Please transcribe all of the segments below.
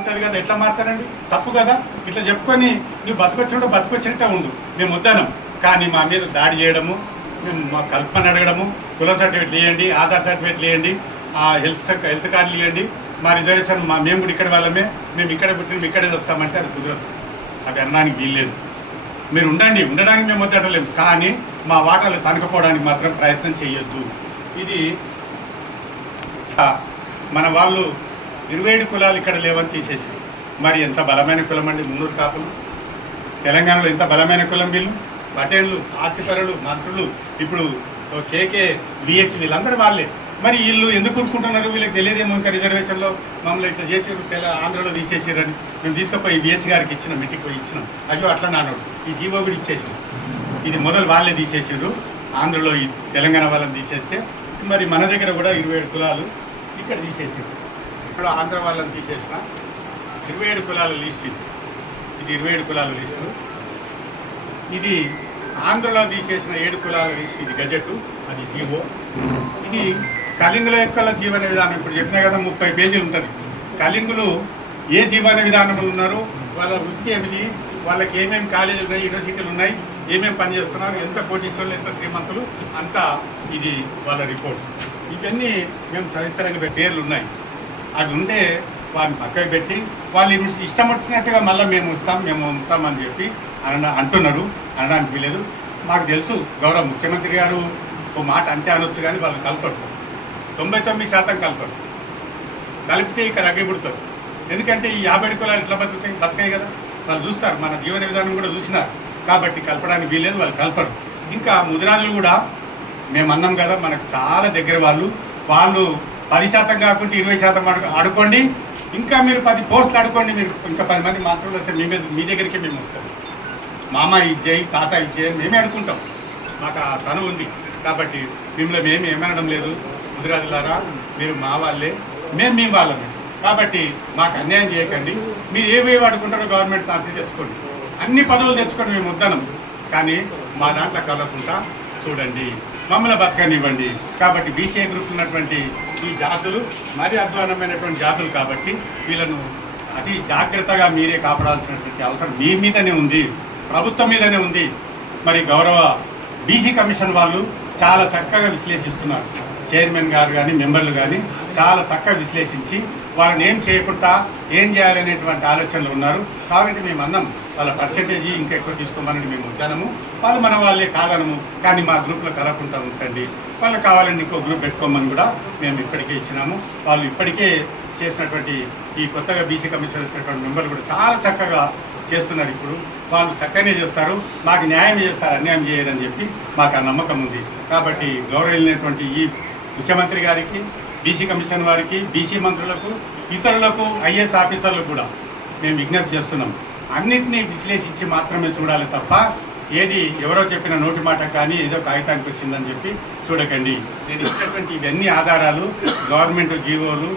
ఉంటుంది కదా, ఎట్లా మారుతారండి? తప్పు కదా. ఇట్లా చెప్పుకొని నువ్వు బతుకొచ్చినట్టు బతుకొచ్చినట్టే ఉండు, మేము వద్దనం. కానీ మా మీద దాడి చేయడము, మేము మా కల్పన అడగడము, కులం సర్టిఫికేట్లు ఇవ్వండి, ఆధార్ సర్టిఫికేట్లు ఇవ్వండి, హెల్త్ కార్డులు ఇవ్వండి, మా రిజర్వేషన్ మేము కూడా ఇక్కడ వాళ్ళమే, మేము ఇక్కడ పుట్టిన ఇక్కడే వస్తామంటే అది కుదరదు. అవి అనడానికి వీల్లేదు. మీరు ఉండండి, ఉండడానికి మేము వద్దటలేము, కానీ మా వాటాలు తనుకపోవడానికి మాత్రం ప్రయత్నం చేయొద్దు. ఇది మన వాళ్ళు 27 కులాలు ఇక్కడ లేవని తీసేసి, మరి ఎంత బలమైన కులం అండి మున్నూరు కాపులు. తెలంగాణలో ఎంత బలమైన కులం వీళ్ళు. పటేళ్ళు, ఆస్తిపరులు, మంత్రులు, ఇప్పుడు కేకే, బిహెచ్ వీళ్ళందరూ వాళ్ళే. మరి వీళ్ళు ఎందుకు కొనుక్కుంటున్నారు? వీళ్ళకి తెలియదేమో ఇంకా రిజర్వేషన్లో మమ్మల్ని ఇట్లా చేసారు, ఆంధ్రలో తీసేసారని. మేము తీసుకుపోయి బిహెచ్ గారికి ఇచ్చినాం, ఇంటికి పోయి ఇచ్చినాం. అయ్యో అట్లా నాన్నోడు ఈ జీవో కూడా ఇచ్చేసారు. ఇది మొదలు వాళ్ళే తీసేసారు, ఆంధ్రలో ఈ తెలంగాణ వాళ్ళని తీసేస్తే మరి మన దగ్గర కూడా 27 కులాలు ఇక్కడ తీసేసారు. ఇక్కడ ఆంధ్ర వాళ్ళని తీసేసిన 27 కులాల లిస్ట్. ఇది 27 కులాల లిస్టు. ఇది ఆంధ్రలో తీసేసిన 7 కులాల లిస్ట్. ఇది గజెట్, అది జీవో. ఇది కళింగుల యొక్క జీవన విధానం. ఇప్పుడు చెప్పినా కదా 30 పేజీలు ఉంటుంది. కళింగులు ఏ జీవన విధానంలో ఉన్నారు, వాళ్ళ వృత్తి ఏమిటి, వాళ్ళకి ఏమేమి కాలేజీలు ఉన్నాయి, యూనివర్సిటీలు ఉన్నాయి, ఏమేమి పని చేస్తున్నారు, ఎంత కోటీశ్వరులు, ఎంత శ్రీమంతులు, అంతా ఇది వాళ్ళ రిపోర్ట్. ఇవన్నీ మేము సవిస్తరంగా పేర్లు ఉన్నాయి. అది ఉంటే వారిని పక్కకు పెట్టి వాళ్ళు ఇష్టం వచ్చినట్టుగా మళ్ళీ మేము ఉంటామని చెప్పి అంటున్నారు. అనడానికి వీలేదు. మాకు తెలుసు, గౌరవ ముఖ్యమంత్రి గారు ఒక మాట అంటే అనొచ్చు, కానీ వాళ్ళు కలపరు. 99% కలపరు. కలిపితే ఇక్కడ అగ్గిపుడతారు. ఎందుకంటే ఈ 50 కులాలు ఇట్లా బతకాయి కదా, వాళ్ళు చూస్తారు, మన జీవన విధానం కూడా చూసినారు. కాబట్టి కలపడానికి వీలేదు, వాళ్ళు కలపరు. ఇంకా ముదిరాజులు కూడా మేము అన్నాం కదా, మనకు చాలా దగ్గర వాళ్ళు 10% కాకుండా 20% ఆడుకోండి, ఇంకా మీరు 10 పోస్టులు ఆడుకోండి, మీరు ఇంకా 10 మంది మంత్రులు వస్తే మీ దగ్గరికే మేము వస్తాం. మామ ఇచ్చేయి, తాత ఇచ్చేయి, మేమే అనుకుంటాం. మాకు ఆ తను ఉంది. కాబట్టి మిమ్మల్ని మేము ఏమనడం లేదు. ముదిరాజులారా, మీరు మా వాళ్ళే, మేము మీ వాళ్ళమే. కాబట్టి మాకు అన్యాయం చేయకండి. మీరు ఏవేవి అడుకుంటారో గవర్నమెంట్ తార్చి తెచ్చుకోండి, అన్ని పదవులు తెచ్చుకోండి, మేము వద్దనం. కానీ మా దాంట్లో కలవకుండా చూడండి, మమ్మల్ని బతకనివ్వండి. కాబట్టి బీసీ గ్రూప్ ఉన్నటువంటి ఈ జాతులు మరీ అధ్వానమైనటువంటి జాతులు. కాబట్టి వీళ్ళను అతి జాగ్రత్తగా మీరే కాపాడాల్సినటువంటి అవసరం మీ మీదనే ఉంది, ప్రభుత్వం మీదనే ఉంది. మరి గౌరవ బీసీ కమిషన్ వాళ్ళు చాలా చక్కగా విశ్లేషిస్తున్నారు. చైర్మన్ గారు కానీ మెంబర్లు కానీ చాలా చక్కగా విశ్లేషించి వారిని ఏం చేయకుండా ఏం చేయాలనేటువంటి ఆలోచనలు ఉన్నారు. కాబట్టి మేము అన్నాం, వాళ్ళ పర్సెంటేజీ ఇంకా ఎక్కువ తీసుకోమని మేము వద్దనము. వాళ్ళు మన వాళ్ళే కాదనము, కానీ మా గ్రూప్లో కలవకుండా ఉంచండి. వాళ్ళు కావాలని ఇంకో గ్రూప్ పెట్టుకోమని కూడా మేము ఇప్పటికే ఇచ్చినాము. వాళ్ళు ఇప్పటికే చేసినటువంటి ఈ కొత్తగా బీసీ కమిషన్ వచ్చినటువంటి మెంబర్లు కూడా చాలా చక్కగా చేస్తున్నారు. ఇప్పుడు వాళ్ళు చక్కగానే చేస్తారు, మాకు న్యాయం చేస్తారు, అన్యాయం చేయరని చెప్పి మాకు ఆ నమ్మకం ఉంది. కాబట్టి గౌరవమైనటువంటి ఈ ముఖ్యమంత్రి గారికి, బీసీ కమిషన్ వారికి, బీసీ మంత్రులకు, ఇతరులకు, ఐఏఎస్ ఆఫీసర్లకు కూడా మేము విజ్ఞప్తి చేస్తున్నాం. అన్నింటినీ విశ్లేషించి మాత్రమే చూడాలి తప్ప ఏది ఎవరో చెప్పిన నోటి మాట కానీ ఏదో కాగితానికి వచ్చిందని చెప్పి చూడకండి. నేను ఇచ్చినటువంటి ఇవన్నీ ఆధారాలు, గవర్నమెంట్ జీవోలు,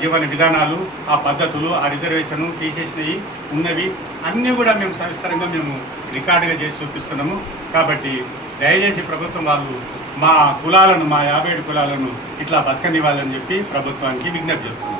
జీవన విధానాలు, ఆ పద్ధతులు, ఆ రిజర్వేషను తీసేసినవి ఉన్నవి అన్నీ కూడా మేము సవిస్తరంగా మేము రికార్డుగా చేసి చూపిస్తున్నాము. కాబట్టి దయచేసి ప్రభుత్వం వాళ్ళు మా కులాలను, మా 57 కులాలను ఇట్లా బతకనివ్వాలని చెప్పి ప్రభుత్వానికి విజ్ఞప్తి చేస్తున్నాం.